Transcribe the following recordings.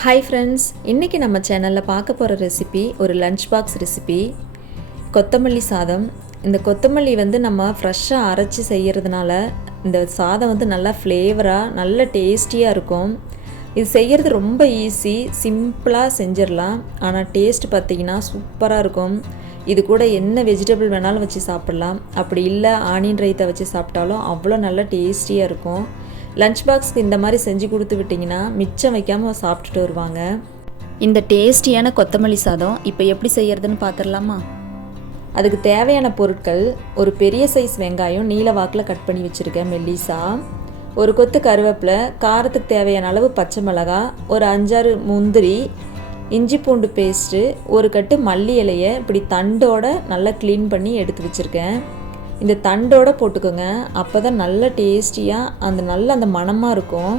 Hi friends, இன்றைக்கி நம்ம சேனலில் பார்க்க போகிற ரெசிபி ஒரு லஞ்ச் பாக்ஸ் ரெசிபி கொத்தமல்லி சாதம். இந்த கொத்தமல்லி நம்ம ஃப்ரெஷ்ஷாக அரைச்சி செய்கிறதுனால இந்த சாதம் நல்லா ஃப்ளேவராக நல்ல டேஸ்டியாக இருக்கும். இது செய்கிறது ரொம்ப ஈஸி, சிம்பிளாக செஞ்சிடலாம். ஆனால் டேஸ்ட் பார்த்திங்கன்னா சூப்பராக இருக்கும். இது கூட என்ன வெஜிடபிள் வேணாலும் வச்சு சாப்பிட்லாம். அப்படி இல்லை ஆனியன் ரைத்தா வச்சு சாப்பிட்டாலும் அவ்வளோ நல்லா டேஸ்டியாக இருக்கும். லஞ்ச் பாக்ஸ்க்கு இந்த மாதிரி செஞ்சு கொடுத்து விட்டிங்கன்னா மிச்சம் வைக்காமல் சாப்பிட்டுட்டு வருவாங்க. இந்த டேஸ்டியான கொத்தமல்லி சாதம் இப்போ எப்படி செய்கிறதுன்னு பார்த்துடலாமா? அதுக்கு தேவையான பொருட்கள்: ஒரு பெரிய சைஸ் வெங்காயம் நீல வாக்கில் கட் பண்ணி வச்சுருக்கேன் மெல்லிசா, ஒரு கொத்து கருவேப்பிலை, காரத்துக்கு தேவையான அளவு பச்சை மிளகாய், ஒரு 5-6 முந்திரி, இஞ்சி பூண்டு பேஸ்ட்டு, ஒரு கட்டு மல்லி இலையை இப்படி தண்டோடு நல்லா க்ளீன் பண்ணி எடுத்து வச்சுருக்கேன். இந்த தண்டோடு போட்டுக்கோங்க, அப்போ தான் நல்ல டேஸ்டியாக அந்த மணமாக இருக்கும்.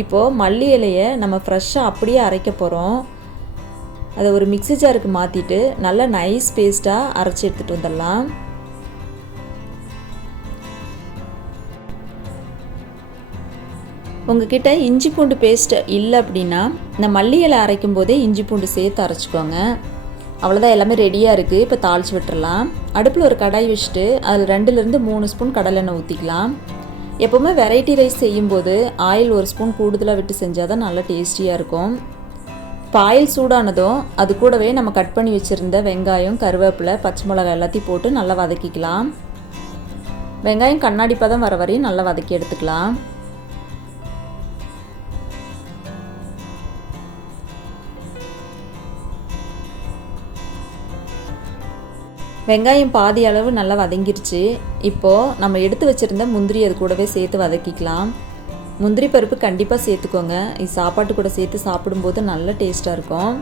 இப்போது மல்லி இலையை நம்ம ஃப்ரெஷ்ஷாக அப்படியே அரைக்க போகிறோம். அதை ஒரு மிக்ஸி ஜாருக்கு மாற்றிட்டு நல்லா நைஸ் பேஸ்ட்டாக அரைச்சி எடுத்துகிட்டு வந்துடலாம். உங்ககிட்ட இஞ்சி பூண்டு பேஸ்ட் இல்லை அப்படின்னா இந்த மல்லி இலை அரைக்கும் போதே இஞ்சி பூண்டு சேர்த்து அரைச்சிக்கோங்க. அவ்வளோதான், எல்லாமே ரெடியாக இருக்குது. இப்போ தாளித்து விட்டுறலாம். அடுப்பில் ஒரு கடாய் வச்சுட்டு அதில் 2-3 ஸ்பூன் கடலெண்ணெய் ஊற்றிக்கலாம். எப்போவுமே வெரைட்டி ரைஸ் செய்யும்போது ஆயில் 1 ஸ்பூன் கூடுதலாக விட்டு செஞ்சால் தான் நல்லா டேஸ்டியாக இருக்கும். இப்போ ஆயில் சூடானதும் அது கூடவே நம்ம கட் பண்ணி வச்சுருந்த வெங்காயம், கருவேப்பிலை, பச்சை மிளகாய் எல்லாத்தையும் போட்டு நல்லா வதக்கிக்கலாம். வெங்காயம் கண்ணாடி பதம் வர வரையும் நல்லா வதக்கி எடுத்துக்கலாம். வெங்காயம் பாதி அளவு நல்லா வதங்கிருச்சு. இப்போது நம்ம எடுத்து வச்சுருந்த முந்திரி அது கூடவே சேர்த்து வதக்கிக்கலாம். முந்திரி பருப்பு கண்டிப்பாக சேர்த்துக்கோங்க. இது சாப்பாட்டு கூட சேர்த்து சாப்பிடும்போது நல்ல டேஸ்ட்டாக இருக்கும்.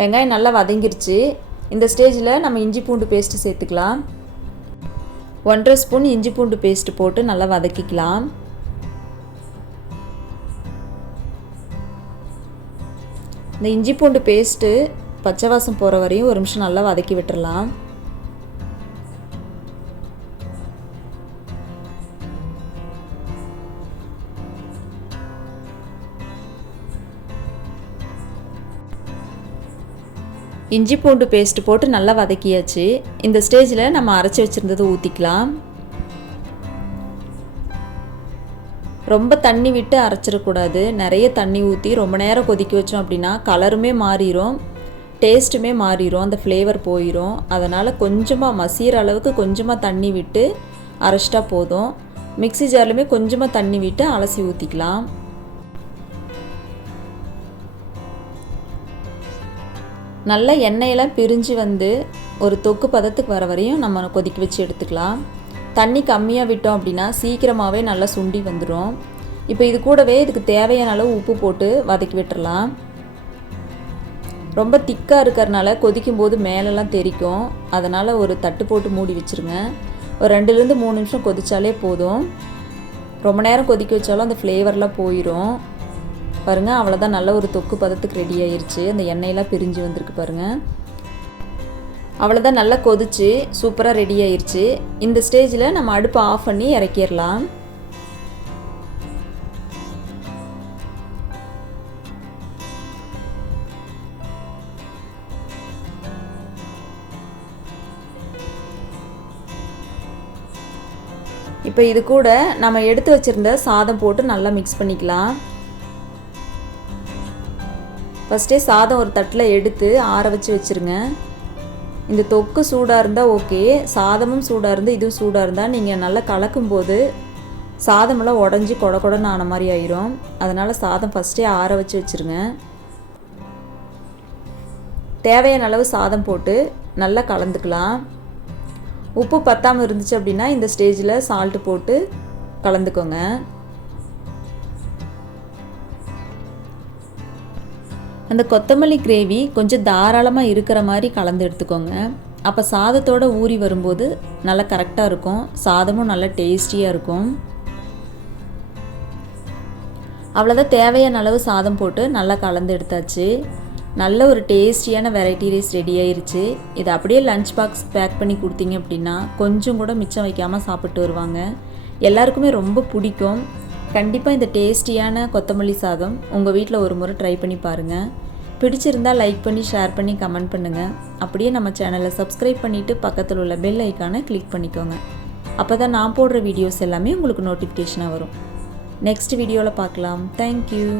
வெங்காயம் நல்லா வதங்கிருச்சு. இந்த ஸ்டேஜில் நம்ம இஞ்சி பூண்டு பேஸ்ட்டு சேர்த்துக்கலாம். 1.5 ஸ்பூன் இஞ்சி பூண்டு பேஸ்ட்டு போட்டு நல்லா வதக்கிக்கலாம். இந்த இஞ்சி பூண்டு பேஸ்ட்டு பச்சை வாசம் போகிற வரையும் 1 நிமிஷம் நல்லா வதக்கி விட்டுறலாம். இஞ்சி பூண்டு பேஸ்ட்டு போட்டு நல்லா வதக்கியாச்சு. இந்த ஸ்டேஜில் நம்ம அரைச்சி வச்சுருந்ததை ஊற்றிக்கலாம். ரொம்ப தண்ணி விட்டு அரைச்சிடக்கூடாது. நிறைய தண்ணி ஊற்றி ரொம்ப நேரம் கொதிக்க வச்சோம் அப்படின்னா கலருமே மாறிடும், டேஸ்ட்டுமே மாறிடும், அந்த ஃப்ளேவர் போயிடும். அதனால் கொஞ்சமாக மசிகிற அளவுக்கு கொஞ்சமாக தண்ணி விட்டு அரைச்சிட்டா போதும். மிக்ஸி ஜார்லையுமே கொஞ்சமாக தண்ணி விட்டு அலசி ஊற்றிக்கலாம். நல்லா எண்ணெயெல்லாம் பிரிஞ்சு ஒரு தொக்கு பதத்துக்கு வர வரையும் நம்ம கொதிக்க வச்சு எடுத்துக்கலாம். தண்ணி கம்மியாக விட்டோம் அப்படின்னா சீக்கிரமாகவே நல்லா சுண்டி வந்துடும். இப்போ இது கூடவே இதுக்கு தேவையான அளவு உப்பு போட்டு வதக்கி விட்டுறலாம். ரொம்ப திக்காக இருக்கிறதுனால கொதிக்கும் போது மேலெல்லாம் தெரிக்கும். அதனால் ஒரு தட்டு போட்டு மூடி வச்சுருங்க. ஒரு 2-3 நிமிஷம் கொதித்தாலே போதும். ரொம்ப நேரம் கொதிக்க வச்சாலும் அந்த ஃப்ளேவர்லாம் போயிடும். பாருங்கள், அவ்வளோதான், நல்ல ஒரு தொக்கு பதத்துக்கு ரெடி ஆயிடுச்சு. அந்த எண்ணெயெல்லாம் பிரிஞ்சு வந்திருக்கு பாருங்கள். அவ்வளோதான், நல்லா கொதிச்சு சூப்பராக ரெடி ஆயிடுச்சு. இந்த ஸ்டேஜில் நம்ம அடுப்பை ஆஃப் பண்ணி இறக்கிடலாம். இப்போ இது கூட நம்ம எடுத்து வச்சுருந்த சாதம் போட்டு நல்லா மிக்ஸ் பண்ணிக்கலாம். ஃபஸ்ட்டே சாதம் ஒரு தட்டில் எடுத்து ஆற வச்சு வச்சுருங்க. இந்த தொக்கு சூடாக இருந்தால் ஓகே, சாதமும் சூடாக இருந்து இதுவும் சூடாக இருந்தால் நீங்கள் நல்லா கலக்கும்போது சாதமெல்லாம் உடஞ்சி கொடன்னு ஆன மாதிரி ஆயிரும். அதனால் சாதம் ஃபஸ்ட்டே ஆற வச்சு வச்சுருங்க. தேவையான அளவு சாதம் போட்டு நல்லா கலந்துக்கலாம். உப்பு பத்தாமல் இருந்துச்சு அப்படின்னா இந்த ஸ்டேஜில் சால்ட்டு போட்டு கலந்துக்கோங்க. அந்த கொத்தமல்லி கிரேவி கொஞ்சம் தாராளமாக இருக்கிற மாதிரி கலந்து எடுத்துக்கோங்க. அப்போ சாதத்தோடு ஊறி வரும்போது நல்லா கரெக்டாக இருக்கும். சாதமும் நல்லா டேஸ்டியாக இருக்கும். அவ்வளோதான், தேவையான அளவு சாதம் போட்டு நல்லா கலந்து எடுத்தாச்சு. நல்ல ஒரு டேஸ்டியான வெரைட்டி ரைஸ் ரெடி ஆயிருச்சு. இதை அப்படியே லஞ்ச் பாக்ஸ் பேக் பண்ணி கொடுத்தீங்க அப்படின்னா கொஞ்சம் கூட மிச்சம் வைக்காமல் சாப்பிட்டு வருவாங்க. எல்லாருக்குமே ரொம்ப பிடிக்கும். கண்டிப்பாக இந்த டேஸ்டியான கொத்தமல்லி சாதம் உங்கள் வீட்டில் ஒரு முறை ட்ரை பண்ணி பாருங்கள். பிடிச்சிருந்தால் லைக் பண்ணி ஷேர் பண்ணி கமெண்ட் பண்ணுங்கள். அப்படியே நம்ம சேனலை சப்ஸ்கிரைப் பண்ணிவிட்டு பக்கத்தில் உள்ள பெல் ஐக்கானை கிளிக் பண்ணிக்கோங்க. அப்போ தான் நான் போடுற வீடியோஸ் எல்லாமே உங்களுக்கு நோட்டிஃபிகேஷனாக வரும். நெக்ஸ்ட் வீடியோவில் பார்க்கலாம். தேங்க்யூ.